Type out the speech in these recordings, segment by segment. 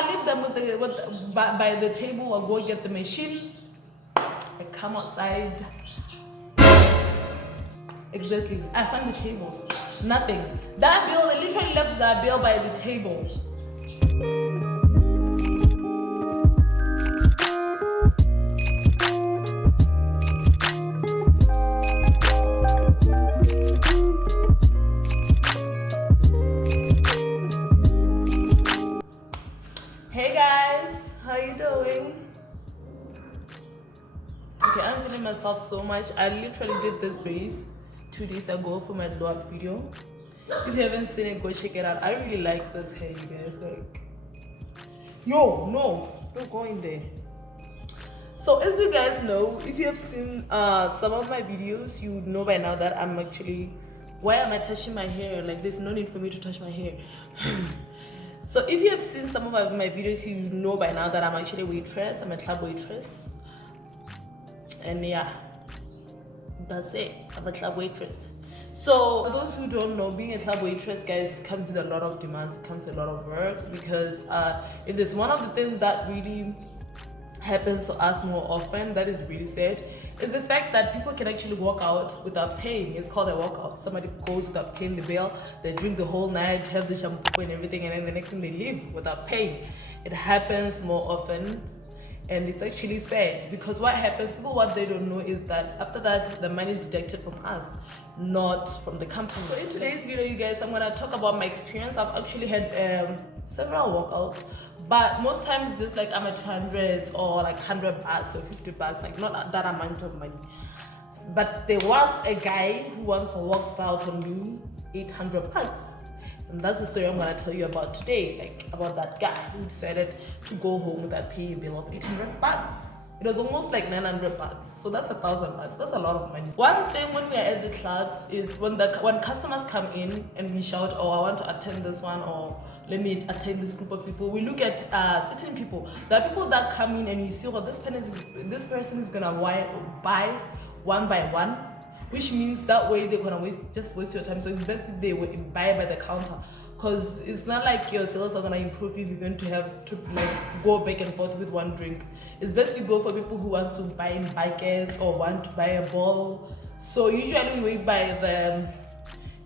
I leave them by the table. I go get the machine. I come outside. Exactly. I find the tables. Nothing. That bill, they literally left that bill by the table. Hey guys, how you doing? Okay, I'm feeling myself so much. I literally did this base 2 days ago for my glow up video. If you haven't seen it, go check it out. I really like this hair, you guys. Like, yo, no, don't go in there. So as you guys know, if you have seen some of my videos, you know by now that I'm actually, why am I touching my hair? Like, there's no need for me to touch my hair. So if you have seen some of my videos, you know by now that I'm actually a waitress. I'm a club waitress. And yeah, that's it. I'm a club waitress. So for those who don't know, being a club waitress, guys, comes with a lot of demands. It comes with a lot of work, because if there's one of the things that really happens to us more often, that is really sad, is the fact that people can actually walk out without paying. It's called a walkout. Somebody goes without paying the bill, they drink the whole night, have the shampoo and everything, and then the next thing they leave without paying. It happens more often, and it's actually sad, because what happens, people, what they don't know is that after that, the money is deducted from us, not from the company. So in today's video, you guys, I'm gonna talk about my experience. I've actually had several walkouts, but most times it's just like I'm at 200 or like 100 bucks or 50 bucks, like not that amount of money. But there was a guy who once walked out on me 800 bucks. And that's the story I'm gonna tell you about today, like about that guy who decided to go home without paying a bill of 800 bucks. It was almost like 900 bucks. So that's 1,000 bucks. That's a lot of money. One thing when we are at the clubs is when customers come in and we shout, oh, I want to attend this one, or let me attend this group of people. We look at certain people. There are people that come in and you see, well, this person is gonna buy one by one, which means that way they're gonna waste your time. So it's best if they buy by the counter, because it's not like your sales are gonna improve if you're going to have to like go back and forth with one drink. It's best to go for people who want to buy in buckets or want to buy a ball. So usually we wait by the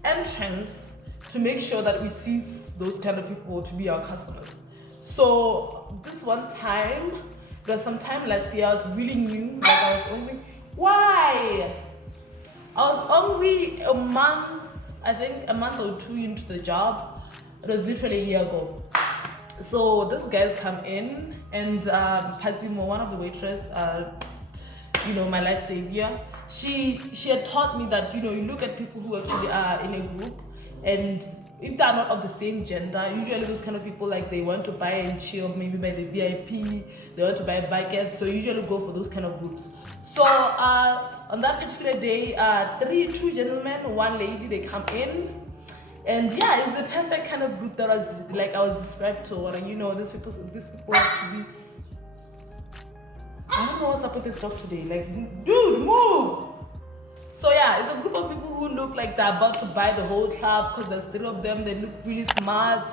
entrance to make sure that we see those kind of people to be our customers. So this one time, there was some time last year, I was really new, like I was only a month, I think a month or two into the job. It was literally a year ago. So this guy's come in, and Pazimo, one of the waitress, my life savior, she had taught me that, you look at people who actually are in a group, and if they're not of the same gender, usually those kind of people, like they want to buy and chill, maybe by the VIP, they want to buy buckets, so usually go for those kind of groups. So on that particular day, two gentlemen, one lady, they come in, and yeah, it's the perfect kind of group that I was described to. These people have to be. I don't know what's up with this dog today. Like, dude, move! So yeah, it's a group of people who look like they're about to buy the whole club, because there's 3 of them. They look really smart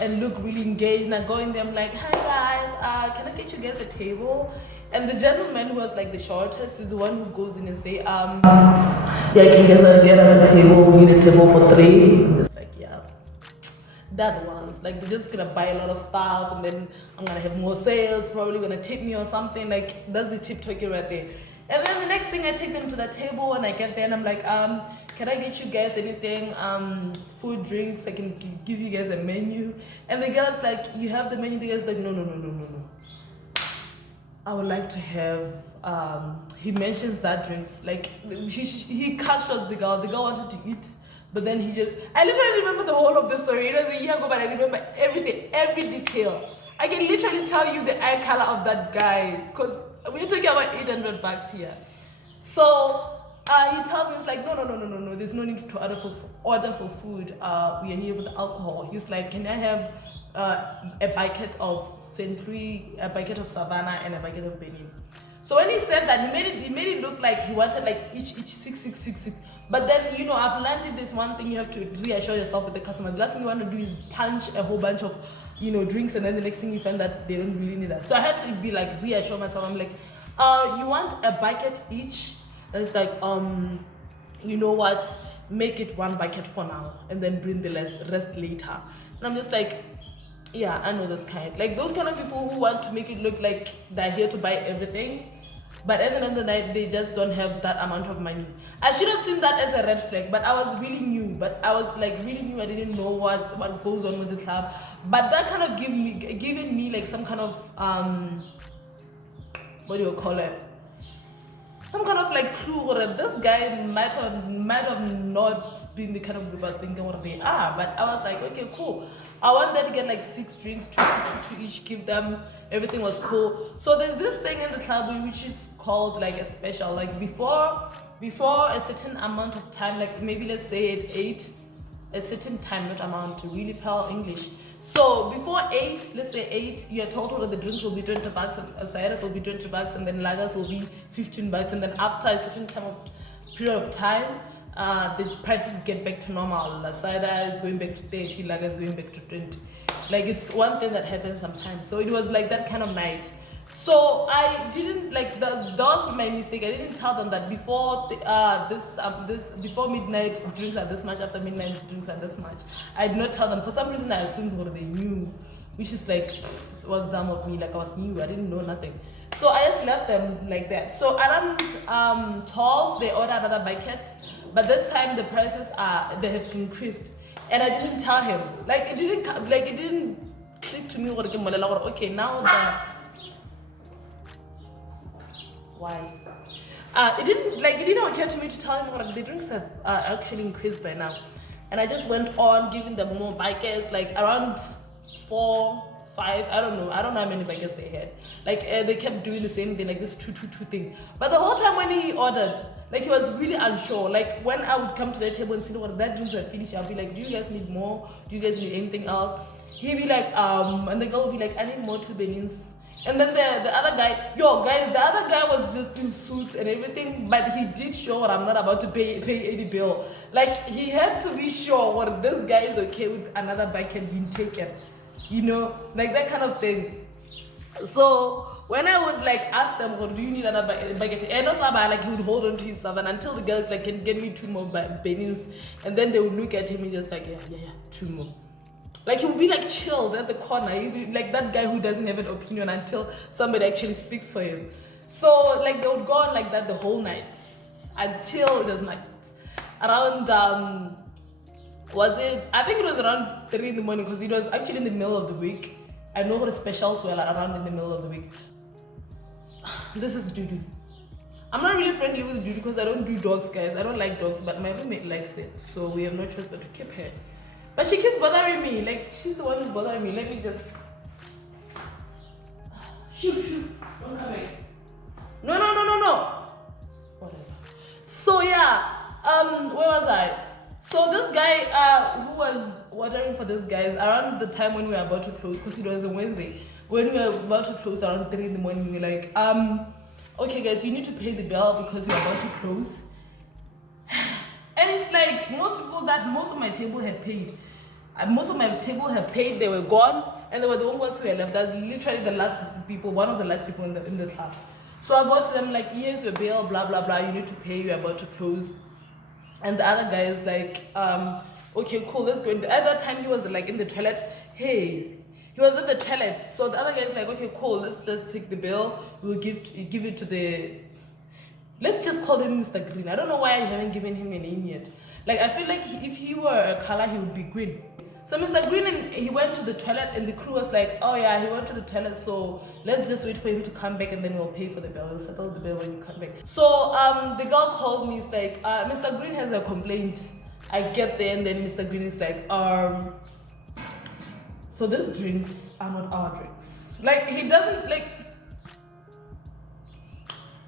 and look really engaged. And I go in there, I'm like, hi guys, can I get you guys a table? And the gentleman who was like the shortest is the one who goes in and say, yeah, can you guys get us a table? We need a table for 3. I'm just like, yeah, that one's like, they're just gonna buy a lot of stuff, and then I'm gonna have more sales, probably gonna tip me or something. Like, that's the tip talking right there. And then the next thing, I take them to the table, and I get there and I'm like, can I get you guys anything, food, drinks? I can give you guys a menu. And the girl's like, you have the menu? The girl's like, no. I would like to have, he mentions that drinks, like he cut short the girl wanted to eat, but then I literally remember the whole of the story. It was a year ago, but I remember everything, every detail. I can literally tell you the eye color of that guy, because we're talking about 800 bucks here. So he tells me, it's like, no, there's no need to order for food. We are here with alcohol. He's like, can I have a bucket of St. Louis, a bucket of Savannah, and a bucket of Benin? So when he said that, he made it look like he wanted like each 6. But then, you know, I've learned this one thing, you have to reassure yourself with the customer. The last thing you want to do is punch a whole bunch of, you know, drinks, and then the next thing you find that they don't really need that. So I had to be like, reassure myself. I'm like, you want a bucket each? And it's like, you know what? Make it one bucket for now, and then bring the rest later. And I'm just like, yeah, I know this kind. Like those kind of people who want to make it look like they're here to buy everything, but at the end of the night, they just don't have that amount of money. I should have seen that as a red flag, but I was really new. But I was like really new. I didn't know what goes on with the club. But that kind of giving me like some kind of what do you call it? Some kind of like clue, or this guy might have not been the kind of group I was thinking what they are. But I was like, okay, cool. I want them to get like 6 drinks, two to each, give them. Everything was cool. So there's this thing in the club which is called like a special. Like before a certain amount of time, like maybe let's say at 8, a certain time, not amount, really pale English. So before 8, let's say 8, you're told that the drinks will be 20 bucks, and ciders will be 20 bucks, and then lagers will be 15 bucks, and then after a certain period of time, the prices get back to normal. La cider is going back to 30, lager is going back to 20. Like it's one thing that happens sometimes. So it was like that kind of night. So I didn't like that was my mistake. I didn't tell them that before before midnight drinks are this much, after midnight drinks are this much. I did not tell them. For some reason I assumed what they knew, which is like it was dumb of me. Like I was new, I didn't know nothing. So I just left them like that. So around 12 they ordered another bucket, but this time the prices they have increased, and I didn't tell him. Like it didn't click to me. Okay, now the why? It didn't occur to me to tell him the drinks have actually increased by now, and I just went on giving them more bikers, like around 4, 5. I don't know how many bikers they had. Like they kept doing the same thing, like this 2 thing. But the whole time when he ordered, like he was really unsure. Like when I would come to the table and see what that drinks were finished, I'll be like, do you guys need more? Do you guys need anything else? He'd be like, and the girl would be like, I need more two Benins. And then the other guy, the other guy was just in suits and everything, but he did show I'm not about to pay any bill. Like he had to be sure what this guy is okay with another bucket being taken, you know, like that kind of thing. So when I would like ask them, do you need another bucket? And not like he would hold on to his stuff, and until the girls like can get me 2 more Benins, and then they would look at him and just like yeah 2 more. Like he would be like chilled at the corner. He'd be like that guy who doesn't have an opinion until somebody actually speaks for him. So like they would go on like that the whole night until it was night. Around I think it was around 3 in the morning, because it was actually in the middle of the week. I know what the specials were like around in the middle of the week. This is Dudu. I'm not really friendly with Dudu because I don't do dogs, guys. I don't like dogs, but my roommate likes it, so we have no choice but to keep her. But she keeps bothering me. Like, she's the one who's bothering me. Let me just... Shoot. Don't come here. No. Whatever. So, yeah. Where was I? So, this guy who was ordering for this guys around the time when we were about to close, because it was a Wednesday, when we were about to close around 3 in the morning, we were like, okay, guys, you need to pay the bill because we're about to close. And it's like most of my table had paid. Most of my table had paid, they were gone, and they were the only ones who were left. That's literally the last people, one of the last people in the club. So I go to them like, here's your bill, blah blah blah, you need to pay, you're about to close. And the other guy is like, okay, cool, let's go. At that time he was like in the toilet. He was in the toilet. So the other guy is like, okay, cool, let's just take the bill, we'll give it to the... Let's just call him Mr. Green. I don't know why I haven't given him a name yet. Like, I feel like if he were a color, he would be green. So Mr. Green, he went to the toilet, and the crew was like, oh yeah, he went to the toilet, so let's just wait for him to come back, and then we'll pay for the bill. We'll settle the bill when you come back. So the girl calls me, it's like, Mr. Green has a complaint. I get there, and then Mr. Green is like, so these drinks are not our drinks. Like, he doesn't, like...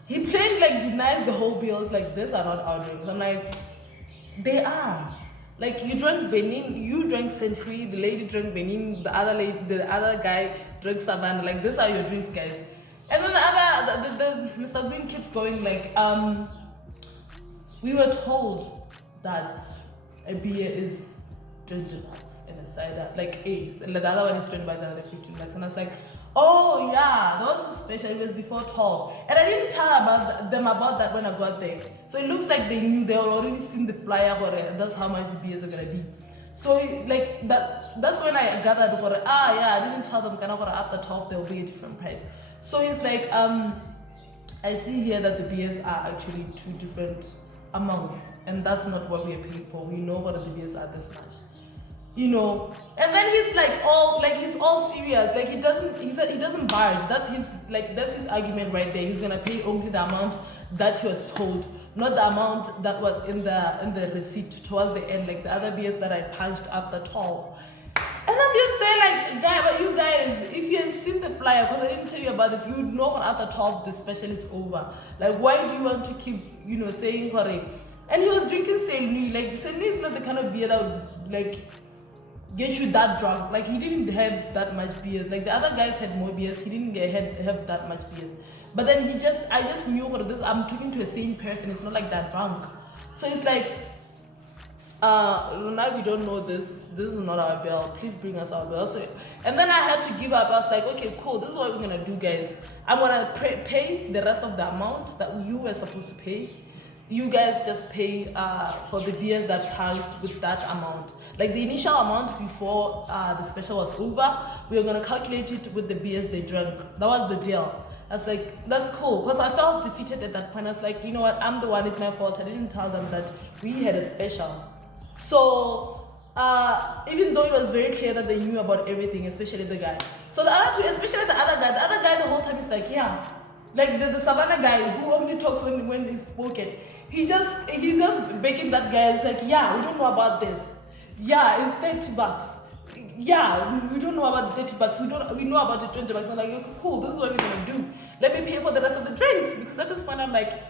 He plain like denies the whole bill. It's like, these are not our drinks. I'm like, they are. Like, you drank Benin, you drank Century, the lady drank Benin, the other guy drank Savannah. Like, these are your drinks, guys. And then the Mr. Green keeps going like, we were told that a beer is 20 bucks and a cider, like Ace, and the other one is 20 bucks, the other 15 bucks. And I was like, oh yeah, that was a special, it was before 12. And I didn't tell them about that when I got there. So it looks like they knew, they were already seen the flyer, that's how much the beers are gonna be. So like that's when I gathered, yeah, I didn't tell them after 12 there will be a different price. So he's like, I see here that the beers are actually two different amounts, and that's not what we are paying for. We know what the beers are this much, you know. And then he's he's all serious, like he doesn't budge. That's his argument right there. He's gonna pay only the amount that he was told, not the amount that was in the receipt towards the end, like the other beers that I punched after 12. And I'm just there like, but you guys, if you had seen the flyer, because I didn't tell you about this, you would know after 12 the special is over. Like, why do you want to keep, saying correct? And he was drinking Saint Louis. Like, Saint Louis is not the kind of beer that would, like, get you that drunk. Like, he didn't have that much beers. Like, the other guys had more beers. He didn't have that much beers. But then I just knew what this, I'm talking to a sane person. It's not like that drunk. So it's like, now we don't know this. This is not our bill. Please bring us our bill. So, and then I had to give up. I was like, okay, cool. This is what we're gonna do, guys. I'm gonna pay the rest of the amount that you were supposed to pay. You guys just pay for the beers that passed with that amount. Like the initial amount before the special was over, we were gonna calculate it with the beers they drank. That was the deal. I was like, that's cool, because I felt defeated at that point. I was like, you know what? I'm the one. It's my fault. I didn't tell them that we had a special. So even though it was very clear that they knew about everything, especially the guy. So the other two, especially the other guy the whole time is like, yeah. Like the Savannah guy who only talks when he's spoken. He's just begging that guy. It's like, yeah, we don't know about this. Yeah, it's 30 bucks. Yeah, we don't know about the 30 bucks. We know about the 20 bucks. I'm like, okay, cool, this is what we're gonna do. Let me pay for the rest of the drinks. Because at this point I'm like,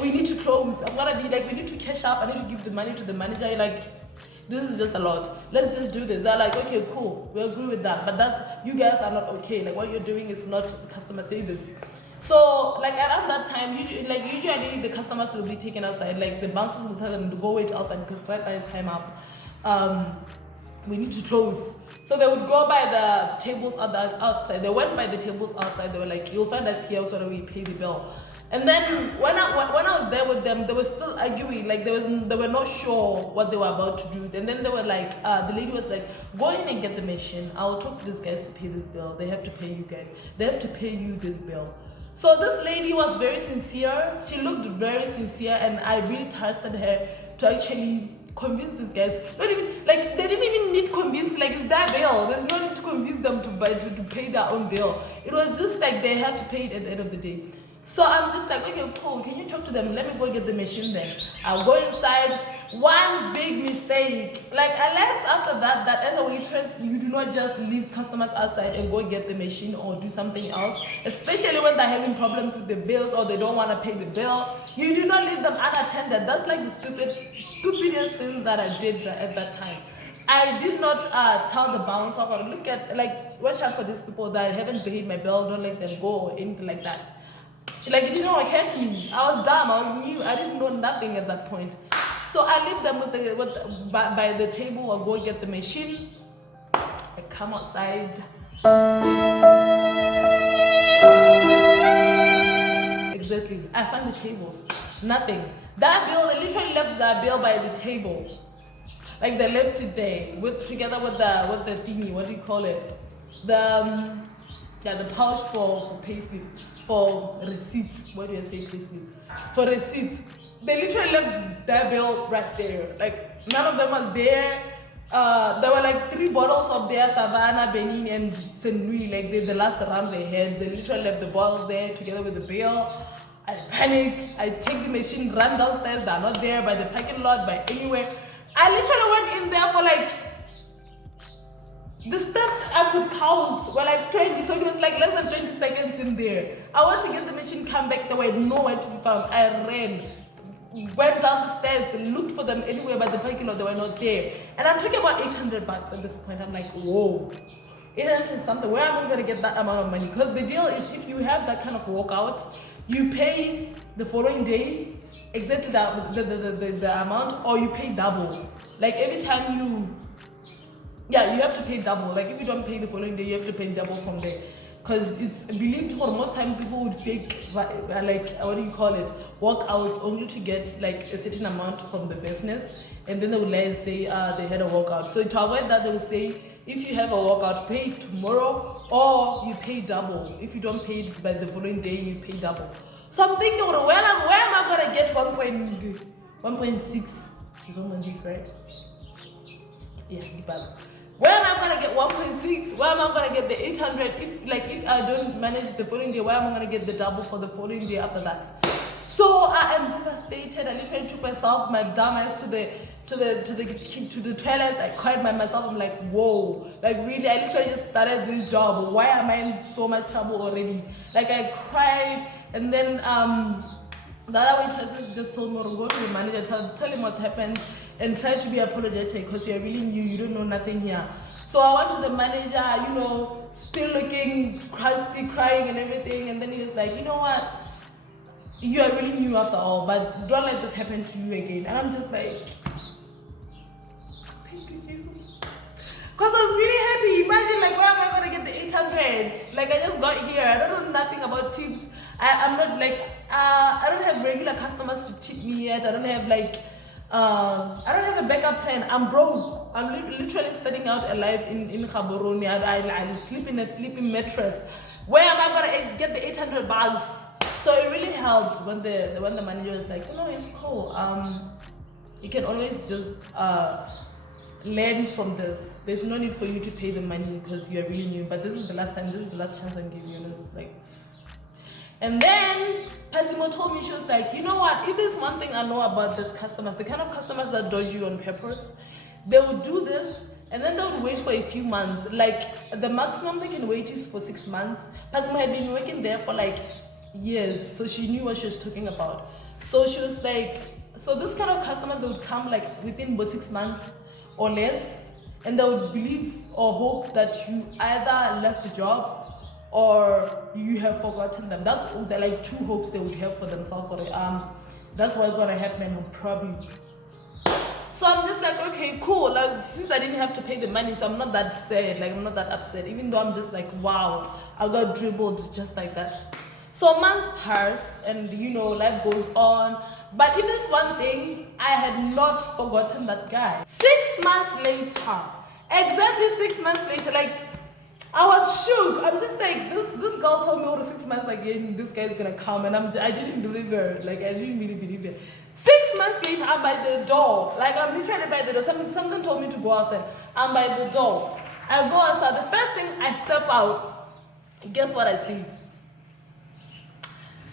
we need to close. I'm gonna be like, we need to cash up. I need to give the money to the manager. Like, this is just a lot. Let's just do this. They're like, okay, cool. We agree with that. But you guys are not okay. Like, what you're doing is not customer service. So, like, around that time, usually the customers will be taken outside. Like, the bouncers will tell them to go wait outside because right now it's time up. We need to close. So they would go by the tables outside. They went by the tables outside. They were like, you'll find us here so that we pay the bill. And then when I was there with them, they were still arguing. Like, they were not sure what they were about to do. And then they were like, the lady was like, go in and get the machine. I'll talk to these guys to pay this bill. They have to pay you guys. They have to pay you this bill. So this lady was very sincere. She looked very sincere, and I really trusted her to actually convince these guys. Not even like they didn't even need convince. Like, it's their bill. There's no need to convince them to pay their own bill. It was just like they had to pay it at the end of the day. So I'm just like, okay, cool. Can you talk to them? Let me go get the machine then. I'll go inside. One big mistake. Like, I learned after that as a waitress, you do not just leave customers outside and go get the machine or do something else. Especially when they're having problems with the bills or they don't want to pay the bill. You do not leave them unattended. That's like the stupidest thing that I did at that time. I did not tell the bouncer, or look at, like, watch out for these people that haven't paid my bill. Don't let them go or anything like that. Like, it didn't occur to me. I was dumb. I was new. I didn't know nothing at that point. So I leave them by the table. I'll go get the machine. I come outside. Exactly. I find the tables. Nothing. That bill, they literally left that bill by the table. Like, they left it there together with the thingy. What do you call it? The pouch for payslips. For receipts. What do you say, payslip? For receipts. They literally left their bill right there. Like, none of them was there. There were like 3 bottles of their Savannah, Benin, and Saint Louis. Like, the last round they had. They literally left the bottles there together with the bill. I panic. I take the machine, run downstairs. They're not there by the parking lot, by anywhere. I literally went in there for like, the steps I could count were like 20, so it was like less than 20 seconds in there. I went to get the machine, come back, there were nowhere to be found. I ran, went down the stairs, looked for them anywhere by the parking lot, they were not there. And I'm talking about 800 bucks at this point. I'm like, whoa, 800 something, where am I going to get that amount of money? Because the deal is, if you have that kind of walkout, you pay the following day, exactly the amount, or you pay double. Like every time you have to pay double. Like if you don't pay the following day, you have to pay double from there, because it's believed for most time people would fake like what do you call it, walkouts, only to get like a certain amount from the business, and then they would like say they had a walkout. So to avoid that, they will say if you have a walkout, pay tomorrow, or you pay double. If you don't pay it by the following day, you pay double. So I'm thinking, well, where am I gonna get 1.6? It's 1.6, right? Yeah, but where am I gonna get 1.6? Where am I gonna get the 800? If I don't manage the following day, where am I gonna get the double for the following day after that? So I am devastated. I literally took myself, my dumb ass to the toilets. I cried by myself. I'm like, whoa, like really, I literally just started this job. Why am I in so much trouble already? Like I cried, and then the other waitresses just told me to go to the manager, tell him what happened, and try to be apologetic because you're really new, you don't know nothing here. So I went to the manager, still looking crusty, crying and everything, and then he was like, you know what? You are really new after all, but don't let this happen to you again. And I'm just like, thank you, Jesus. Because I was really happy. Imagine, like, where am I going to get the 800? Like, I just got here. I don't know nothing about tips. I'm not like, I don't have regular customers to tip me yet. I don't have like, I don't have a backup plan. I'm broke. I'm literally starting out alive in Gaborone. I sleep in a flipping mattress. Where am I going to get the 800 bucks? So it really helped when the manager was like, it's cool. You can always just learn from this. There's no need for you to pay the money because you're really new. But this is the last time. This is the last chance I'm giving you. It's like. And then Pazimo told me, she was like, you know what? If there's one thing I know about these customers, the kind of customers that dodge you on purpose, they would do this. And then they would wait for a few months. Like the maximum they can wait is for 6 months. Pazimo had been working there for like years, so she knew what she was talking about. So she was like, so this kind of customers, they would come like within 6 months or less, and they would believe or hope that you either left the job or you have forgotten them. That's the like 2 hopes they would have for themselves. For that's what's gonna happen probably. So I'm just like, okay, cool. Like since I didn't have to pay the money, so I'm not that sad. Like I'm not that upset, even though I'm just like, wow, I got dribbled just like that. So months pass, and life goes on. But in this one thing, I had not forgotten that guy. 6 months later, exactly 6 months later, like I was shook. I'm just like, this girl told me all the 6 months again, this guy's gonna come, and I didn't believe her. Like I didn't really believe it. 6 months later, I'm by the door. Like I'm literally by the door. Something told me to go outside. I'm by the door. I go outside. The first thing I step out, guess what I see?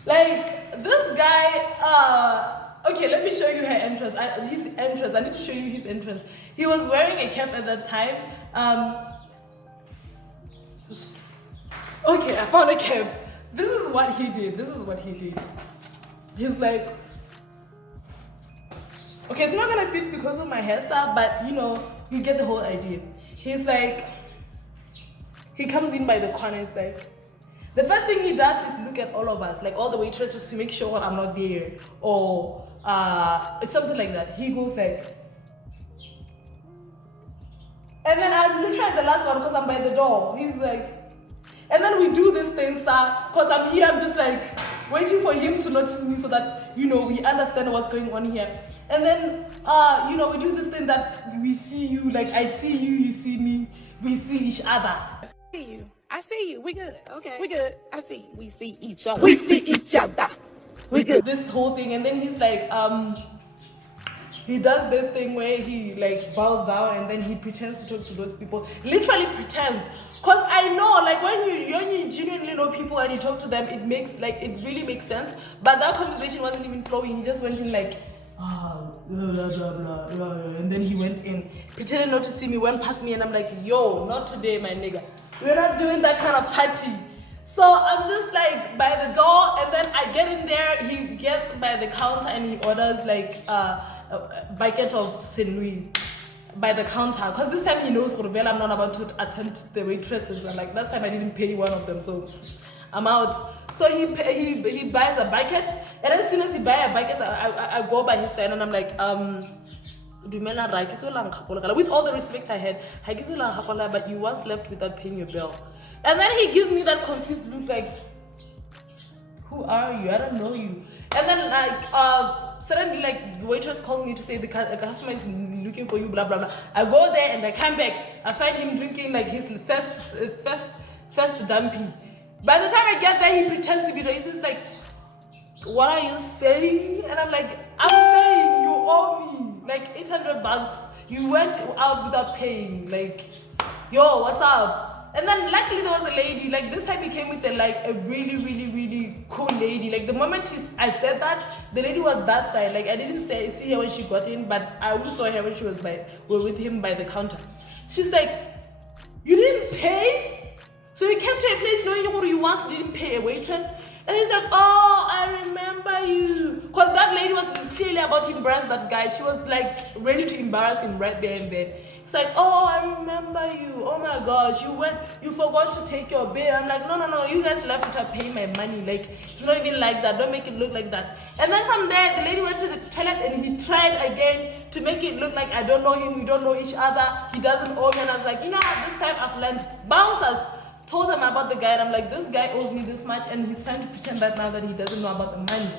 Like this guy, okay, let me show you his entrance. I need to show you his entrance. He was wearing a cap at that time. Okay, I found a cap. This is what he did. He's like, okay, it's not gonna fit because of my hairstyle, but you get the whole idea. He's like, he comes in by the corner. He's like, the first thing he does is look at all of us, like all the waitresses, to make sure I'm not there or something like that. He goes like, and then I'm literally the last one because I'm by the door. He's like, and then we do this thing, sir, because I'm here. I'm just like waiting for him to notice me so that we understand what's going on here. And then we do this thing that we see you, like I see you, you see me, we see each other. I see you. We good. Okay. We good. I see you. We see each other. We see each other. We good. This whole thing, and then he's like, he does this thing where he like bows down and then he pretends to talk to those people. Literally pretends. Cause I know, like when you genuinely know people and you talk to them, it really makes sense. But that conversation wasn't even flowing. He just went in like, blah, blah, blah, blah, and then he went in, pretended not to see me, went past me, and I'm like, yo, not today, my nigga. We're not doing that kind of party. So I'm just like by the door, and then I get in there. He gets by the counter and he orders like a bucket of Saint Louis by the counter. Because this time he knows, I'm not about to attempt the waitresses. And like last time I didn't pay one of them. So I'm out. So he buys a bucket, and as soon as he buys a bucket, I go by his side and I'm like, with all the respect I had, but you once left without paying your bill. And then he gives me that confused look like, who are you? I don't know you. And then suddenly the waitress calls me to say the customer is looking for you, blah blah blah. I go there and I come back. I find him drinking his first dumpy. By the time I get there, he pretends to be racist. Like, what are you saying? And I'm like, I'm saying you owe me like $800. You went out without paying. Like, yo, what's up? And then luckily there was a lady. Like, this time he came with a really really really cool lady. Like, the moment I said that, the lady was that side. Like, I didn't see her when she got in, but I only saw her when she was with him by the counter. She's like, you didn't pay? So he came to a place knowing you once didn't pay a waitress. And he's like, oh, I remember you. Because that lady was clearly about to embarrass that guy. She was ready to embarrass him right there and then. It's like, oh, I remember you. Oh my gosh, you forgot to take your bill. I'm like, no, you guys left without paying my money. Like, it's not even like that. Don't make it look like that. And then from there, the lady went to the toilet and he tried again to make it look like I don't know him, we don't know each other, he doesn't owe me. And I was like, you know what, this time I've learned. Bouncers. Told them about the guy, and I'm like, this guy owes me this much, and he's trying to pretend that now that he doesn't know about the money.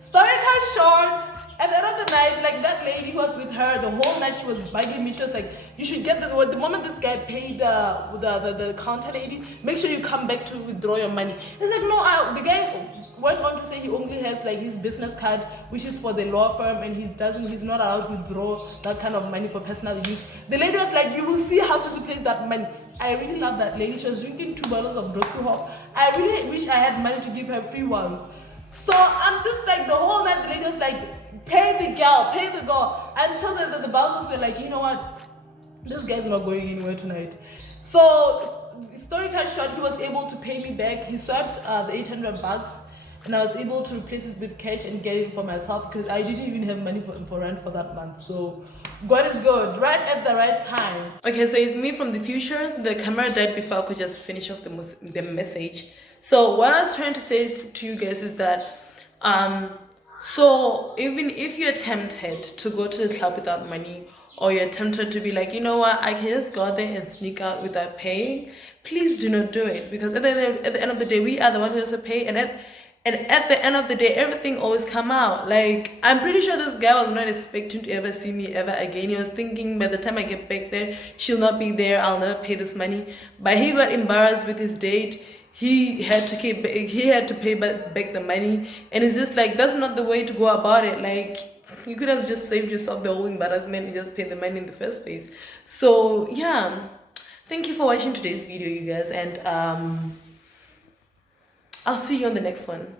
Story cut short, at the end of the night, that lady who was with her the whole night, she was bugging me. She was like, you should get the moment this guy paid the counter lady, make sure you come back to withdraw your money. It's like, no, the guy went on to say he only has his business card, which is for the law firm, and he's not allowed to withdraw that kind of money for personal use. The lady was like, you will see how to replace that money. I really love that lady. She was drinking 2 bottles of Drostuhoff. I really wish I had money to give her free ones. So I'm just like, the whole night the lady was like, pay the girl, until the bouncers were like, you know what, this guy's not going anywhere tonight. So story cut short, he was able to pay me back. He swiped the $800, and I was able to replace it with cash and get it for myself because I didn't even have money for rent for that month. So God is good, right at the right time. Okay, so it's me from the future. The camera died before I could just finish off the message. So what I was trying to say to you guys is that so even if you're tempted to go to the club without money, or you're tempted to be like, you know what, I can just go there and sneak out without paying, please do not do it, because at the end of the day, we are the one who has to pay, and at the end of the day, everything always come out. Like, I'm pretty sure this guy was not expecting to ever see me ever again. He was thinking, by the time I get back there, she'll not be there, I'll never pay this money. But he got embarrassed with his date. He had to pay back the money, and it's just like, that's not the way to go about it. Like, you could have just saved yourself the whole embarrassment and just pay the money in the first place. So yeah, thank you for watching today's video, you guys, and I'll see you on the next one.